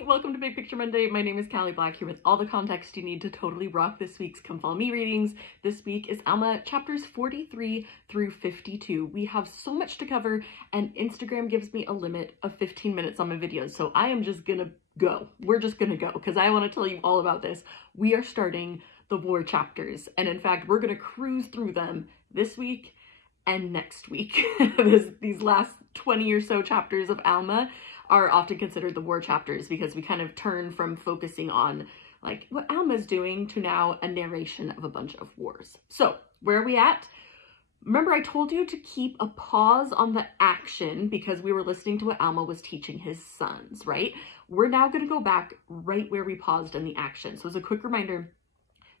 Welcome to Big Picture Monday. My name is Cali Black here with all the context you need to totally rock this week's Come Follow Me readings. This week is Alma chapters 43 through 52. We have so much to cover and Instagram gives me a limit of 15 minutes on my videos. So I am just gonna go. We're just gonna go because I want to tell you all about this. We are starting the war chapters and in fact we're gonna cruise through them this week and next week. These last 20 or so chapters of Alma are often considered the war chapters because we kind of turn from focusing on like what Alma's doing to now a narration of a bunch of wars. So where are we at? Remember I told you to keep a pause on the action because we were listening to what Alma was teaching his sons, right? We're now going to go back right where we paused in the action. So as a quick reminder,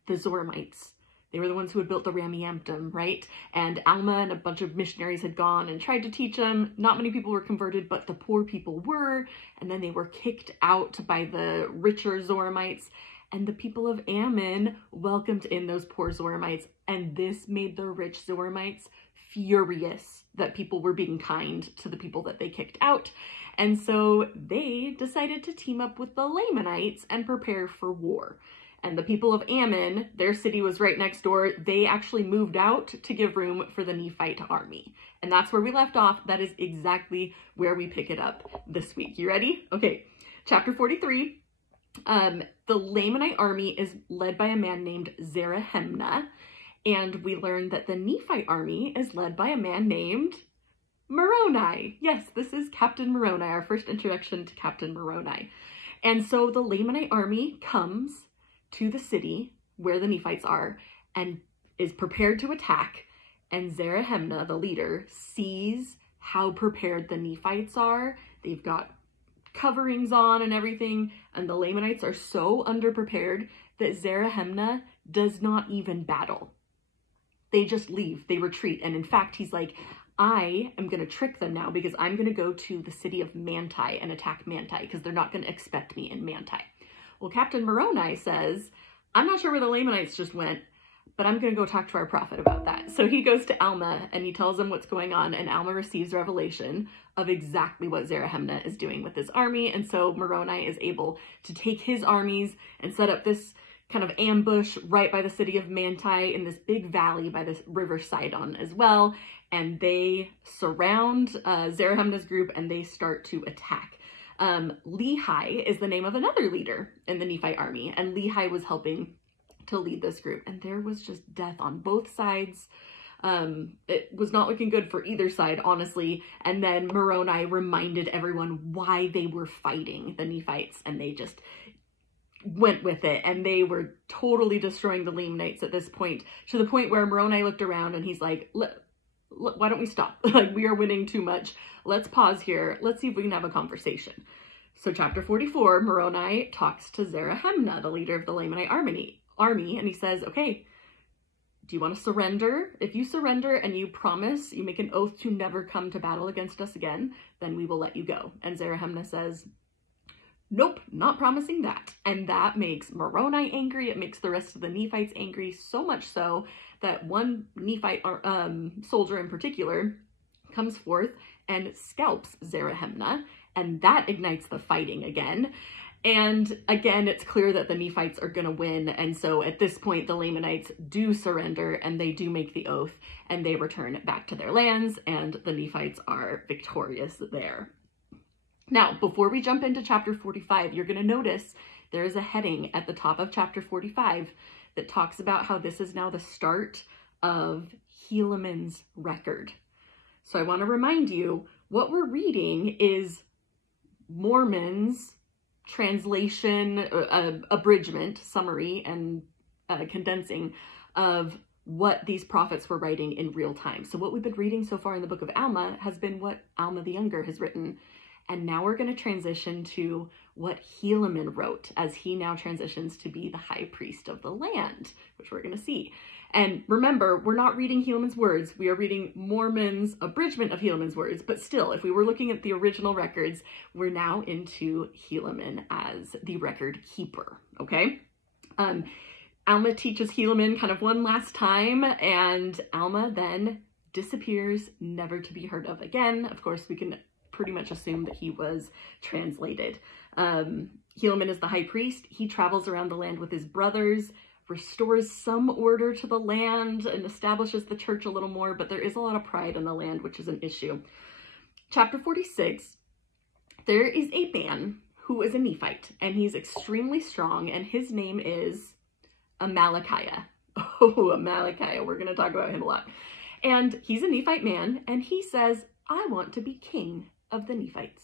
the Zoramites, they were the ones who had built the Ramyamptom, right? And Alma and a bunch of missionaries had gone and tried to teach them. Not many people were converted, but the poor people were. And then they were kicked out by the richer Zoramites. And the people of Ammon welcomed in those poor Zoramites. And this made the rich Zoramites furious that people were being kind to the people that they kicked out. And so they decided to team up with the Lamanites and prepare for war. And the people of Ammon, their city was right next door. They actually moved out to give room for the Nephite army. And that's where we left off. That is exactly where we pick it up this week. You ready? Okay, chapter 43. The Lamanite army is led by a man named Zerahemnah. And we learn that the Nephite army is led by a man named Moroni. Yes, this is Captain Moroni, our first introduction to Captain Moroni. And so the Lamanite army comes to the city where the Nephites are and is prepared to attack. And Zerahemnah, the leader, sees how prepared the Nephites are. They've got coverings on and everything. And the Lamanites are so underprepared that Zerahemnah does not even battle. They just leave, they retreat. And in fact, he's like, I am going to trick them now because I'm going to go to the city of Manti and attack Manti because they're not going to expect me in Manti. Well, Captain Moroni says, I'm not sure where the Lamanites just went, but I'm going to go talk to our prophet about that. So he goes to Alma and he tells him what's going on, and Alma receives revelation of exactly what Zerahemnah is doing with his army. And so Moroni is able to take his armies and set up this kind of ambush right by the city of Manti in this big valley by the river Sidon as well. And they surround Zerahemnah's group and they start to attack. Lehi is the name of another leader in the Nephite army, and Lehi was helping to lead this group, and there was just death on both sides. It was not looking good for either side, honestly, and then Moroni reminded everyone why they were fighting the Nephites, and they just went with it, and they were totally destroying the Lamanites at this point, to the point where Moroni looked around and he's like, why don't we stop? Like, we are winning too much. Let's pause here. Let's see if we can have a conversation. So chapter 44, Moroni talks to Zerahemnah, the leader of the Lamanite army, and he says, okay, do you want to surrender? If you surrender and you promise, you make an oath to never come to battle against us again, then we will let you go. And Zerahemnah says, nope, not promising that. And that makes Moroni angry. It makes the rest of the Nephites angry, so much so that one Nephite soldier in particular comes forth and scalps Zerahemnah, and that ignites the fighting again. And again, it's clear that the Nephites are going to win. And so at this point, the Lamanites do surrender and they do make the oath and they return back to their lands, and the Nephites are victorious there. Now, before we jump into chapter 45, you're going to notice there is a heading at the top of chapter 45 that talks about how this is now the start of Helaman's record. So I want to remind you, what we're reading is Mormon's translation, abridgment, summary, and condensing of what these prophets were writing in real time. So what we've been reading so far in the book of Alma has been what Alma the Younger has written. And now we're going to transition to what Helaman wrote as he now transitions to be the high priest of the land, which we're going to see. And remember, we're not reading Helaman's words. We are reading Mormon's abridgment of Helaman's words. But still, if we were looking at the original records, we're now into Helaman as the record keeper, okay? Alma teaches Helaman kind of one last time, and Alma then disappears, never to be heard of again. Of course, we can pretty much assumed that he was translated. Helaman is the high priest. He travels around the land with his brothers, restores some order to the land, and establishes the church a little more, but there is a lot of pride in the land, which is an issue. Chapter 46, there is a man who is a Nephite, and he's extremely strong, and his name is Amalickiah. Oh, Amalickiah, we're going to talk about him a lot. And he's a Nephite man, and he says, I want to be king of the Nephites.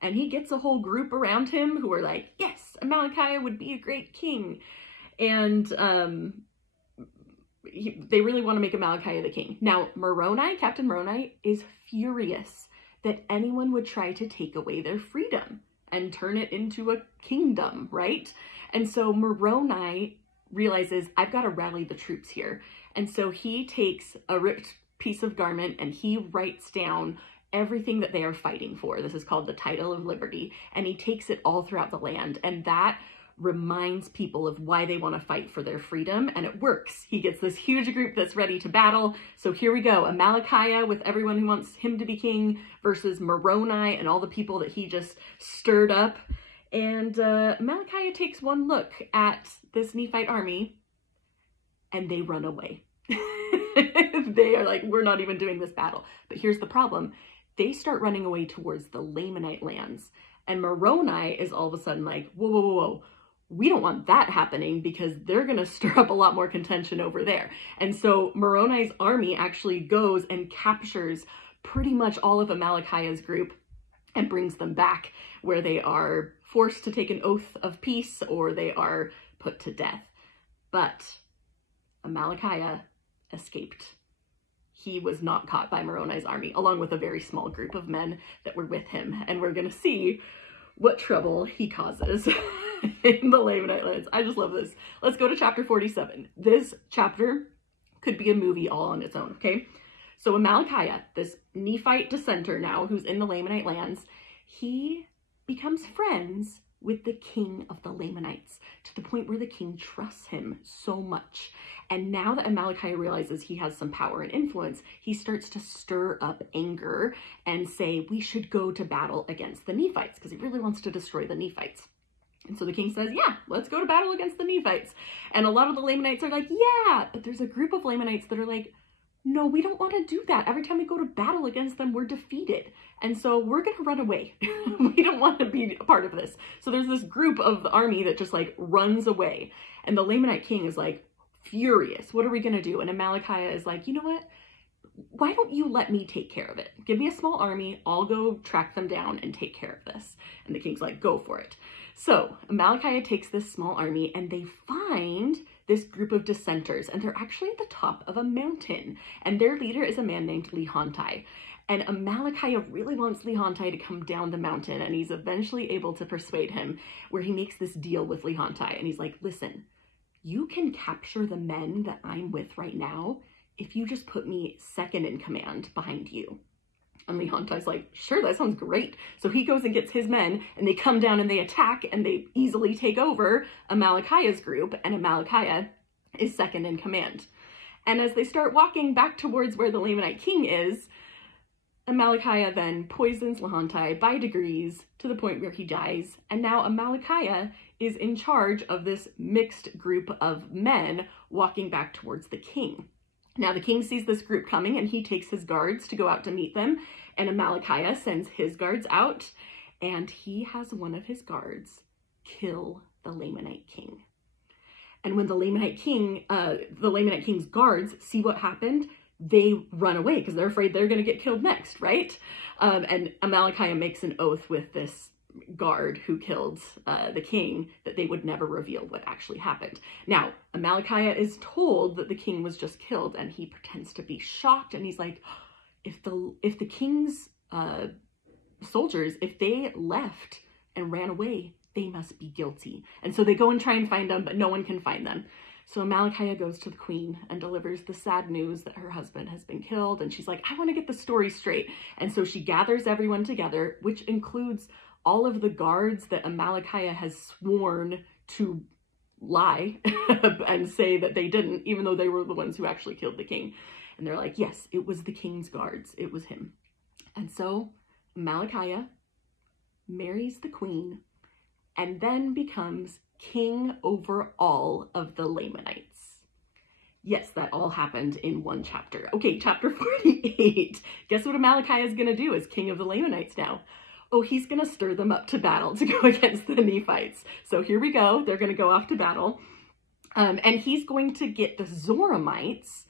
And he gets a whole group around him who are like, yes, Amalickiah would be a great king. And they really want to make Amalickiah the king. Now, Moroni, Captain Moroni, is furious that anyone would try to take away their freedom and turn it into a kingdom, right? And so Moroni realizes, I've got to rally the troops here. And so he takes a ripped piece of garment and he writes down everything that they are fighting for. This is called the Title of Liberty. And he takes it all throughout the land. And that reminds people of why they want to fight for their freedom, and it works. He gets this huge group that's ready to battle. So here we go, Amalickiah with everyone who wants him to be king versus Moroni and all the people that he just stirred up. And Amalickiah takes one look at this Nephite army and they run away. They are like, we're not even doing this battle. But here's the problem. They start running away towards the Lamanite lands. And Moroni is all of a sudden like, whoa, whoa, whoa, whoa. We don't want that happening because they're going to stir up a lot more contention over there. And so Moroni's army actually goes and captures pretty much all of Amalickiah's group and brings them back, where they are forced to take an oath of peace or they are put to death. But Amalickiah escaped. He was not caught by Moroni's army, along with a very small group of men that were with him. And we're going to see what trouble he causes in the Lamanite lands. I just love this. Let's go to chapter 47. This chapter could be a movie all on its own, okay? So Amalickiah, this Nephite dissenter now who's in the Lamanite lands, he becomes friends with the king of the Lamanites to the point where the king trusts him so much. And now that Amalickiah realizes he has some power and influence, he starts to stir up anger and say, we should go to battle against the Nephites, because he really wants to destroy the Nephites. And so the king says, yeah, let's go to battle against the Nephites. And a lot of the Lamanites are like, yeah, but there's a group of Lamanites that are like, no, we don't want to do that. Every time we go to battle against them, we're defeated. And so we're going to run away. We don't want to be a part of this. So there's this group of the army that just like runs away. And the Lamanite king is like furious. What are we going to do? And Amalickiah is like, you know what? Why don't you let me take care of it? Give me a small army. I'll go track them down and take care of this. And the king's like, go for it. So Amalickiah takes this small army and they find this group of dissenters, and they're actually at the top of a mountain. And their leader is a man named Lehontai. And Amalickiah really wants Lehontai to come down the mountain, and he's eventually able to persuade him, where he makes this deal with Lehontai. And he's like, listen, you can capture the men that I'm with right now if you just put me second in command behind you. And Lehontai's like, sure, that sounds great. So he goes and gets his men, and they come down and they attack, and they easily take over Amalickiah's group, and Amalickiah is second in command. And as they start walking back towards where the Lamanite king is, Amalickiah then poisons Lehontai by degrees to the point where he dies. And now Amalickiah is in charge of this mixed group of men walking back towards the king. Now the king sees this group coming and he takes his guards to go out to meet them, and Amalickiah sends his guards out, and he has one of his guards kill the Lamanite king. And when the Lamanite king's guards see what happened, they run away because they're afraid they're going to get killed next, right? And Amalickiah makes an oath with this guard who killed the king that they would never reveal what actually happened. Now, Amalickiah is told that the king was just killed, and he pretends to be shocked, and he's like, if the king's soldiers, if they left and ran away, they must be guilty. And so they go and try and find them, but no one can find them. So Amalickiah goes to the queen and delivers the sad news that her husband has been killed, and she's like, I want to get the story straight. And so she gathers everyone together, which includes all of the guards that Amalickiah has sworn to lie and say that they didn't, even though they were the ones who actually killed the king. And they're like, yes, it was the king's guards. It was him. And so Malachi marries the queen and then becomes king over all of the Lamanites. Yes, that all happened in one chapter. Okay, chapter 48. Guess what Malachi is going to do as king of the Lamanites now? Oh, he's going to stir them up to battle to go against the Nephites. So here we go. They're going to go off to battle. And he's going to get the Zoramites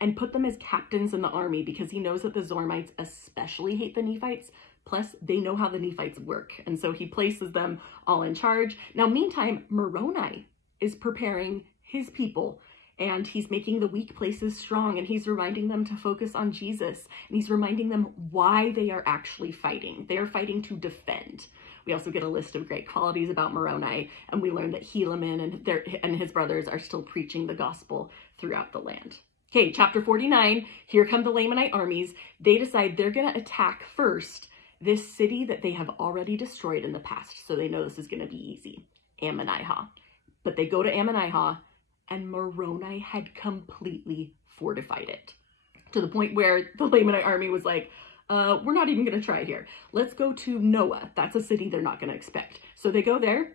and put them as captains in the army because he knows that the Zoramites especially hate the Nephites. Plus, they know how the Nephites work. And so he places them all in charge. Now, meantime, Moroni is preparing his people. And he's making the weak places strong, and he's reminding them to focus on Jesus. And he's reminding them why they are actually fighting. They are fighting to defend. We also get a list of great qualities about Moroni, and we learn that Helaman and his brothers are still preaching the gospel throughout the land. Okay, chapter 49, here come the Lamanite armies. They decide they're going to attack first this city that they have already destroyed in the past. So they know this is going to be easy, Ammonihah. But they go to Ammonihah, and Moroni had completely fortified it to the point where the Lamanite army was like, we're not even going to try here. Let's go to Noah. That's a city they're not going to expect. So they go there.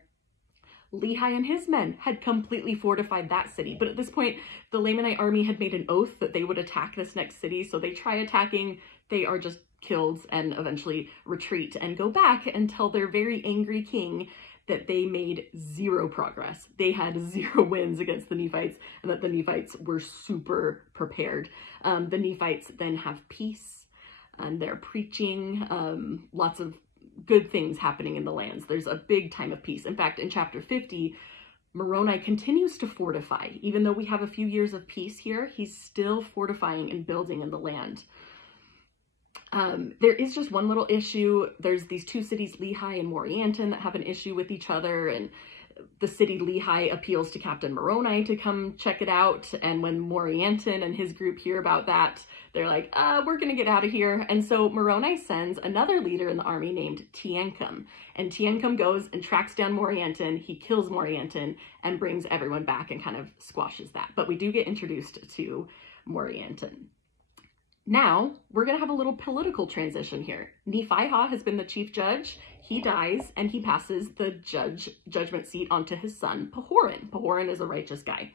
Lehi and his men had completely fortified that city. But at this point, the Lamanite army had made an oath that they would attack this next city. So they try attacking. They are just killed and eventually retreat and go back and tell their very angry king that they made zero progress. They had 0 wins against the Nephites, and that the Nephites were super prepared. The Nephites then have peace, and they're preaching lots of good things happening in the lands. There's a big time of peace. In fact, in chapter 50, Moroni continues to fortify. Even though we have a few years of peace here, he's still fortifying and building in the land. There is just one little issue. There's these 2 cities, Lehi and Morianton, that have an issue with each other. And the city Lehi appeals to Captain Moroni to come check it out. And when Morianton and his group hear about that, they're like, we're going to get out of here. And so Moroni sends another leader in the army named Teancum. And Teancum goes and tracks down Morianton. He kills Morianton and brings everyone back and kind of squashes that. But we do get introduced to Morianton. Now, we're going to have a little political transition here. Nephihah has been the chief judge. He dies, and he passes the judgment seat onto his son, Pahoran. Pahoran is a righteous guy.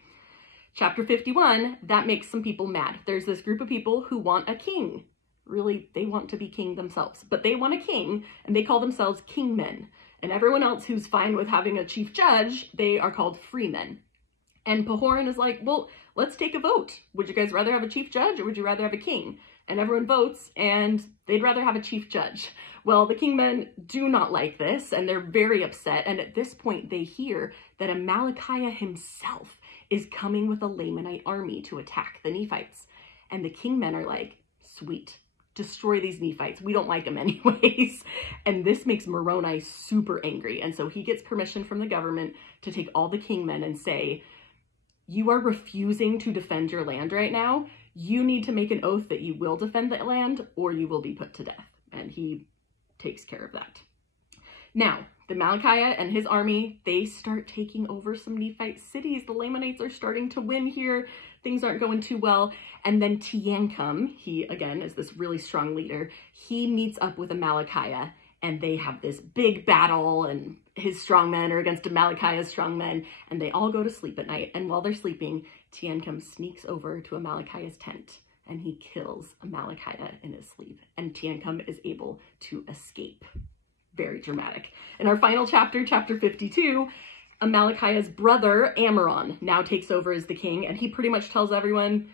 Chapter 51, that makes some people mad. There's this group of people who want a king. Really, they want to be king themselves, but they want a king, and they call themselves kingmen. And everyone else who's fine with having a chief judge, they are called freemen. And Pahoran is like, well, let's take a vote. Would you guys rather have a chief judge or would you rather have a king? And everyone votes, and they'd rather have a chief judge. Well, the kingmen do not like this, and they're very upset. And at this point, they hear that Amalickiah himself is coming with a Lamanite army to attack the Nephites. And the kingmen are like, sweet, destroy these Nephites. We don't like them anyways. And this makes Moroni super angry. And so he gets permission from the government to take all the kingmen and say, you are refusing to defend your land right now. You need to make an oath that you will defend the land or you will be put to death. And he takes care of that. Now, the Amalickiah and his army, they start taking over some Nephite cities. The Lamanites are starting to win here. Things aren't going too well. And then Teancum, he again is this really strong leader. He meets up with Amalickiah, and they have this big battle, and his strong men are against Amalickiah's strong men, and they all go to sleep at night. And while they're sleeping, Teancum sneaks over to Amalickiah's tent, and he kills Amalickiah in his sleep. And Teancum is able to escape. Very dramatic. In our final chapter, chapter 52, Amalickiah's brother, Ammoron, now takes over as the king, and he pretty much tells everyone,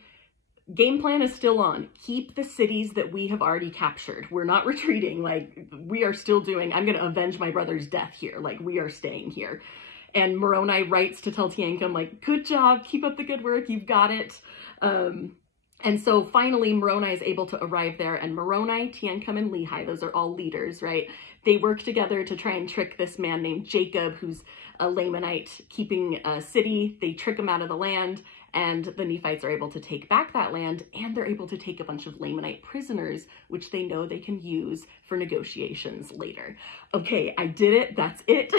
game plan is still on. Keep the cities that we have already captured. We're not retreating. Like, we are still doing, I'm going to avenge my brother's death here. Like, we are staying here. And Moroni writes to tell Teancum, like, good job, keep up the good work, you've got it. And so finally, Moroni is able to arrive there, and Moroni, Teancum, and Lehi, those are all leaders, right? They work together to try and trick this man named Jacob, who's a Lamanite keeping a city. They trick him out of the land, and the Nephites are able to take back that land, and they're able to take a bunch of Lamanite prisoners, which they know they can use for negotiations later. Okay, I did it. That's it.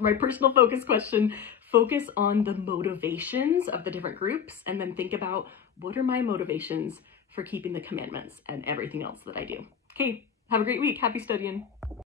My personal focus question, focus on the motivations of the different groups, and then think about what are my motivations for keeping the commandments and everything else that I do. Okay, Have a great week. Happy studying.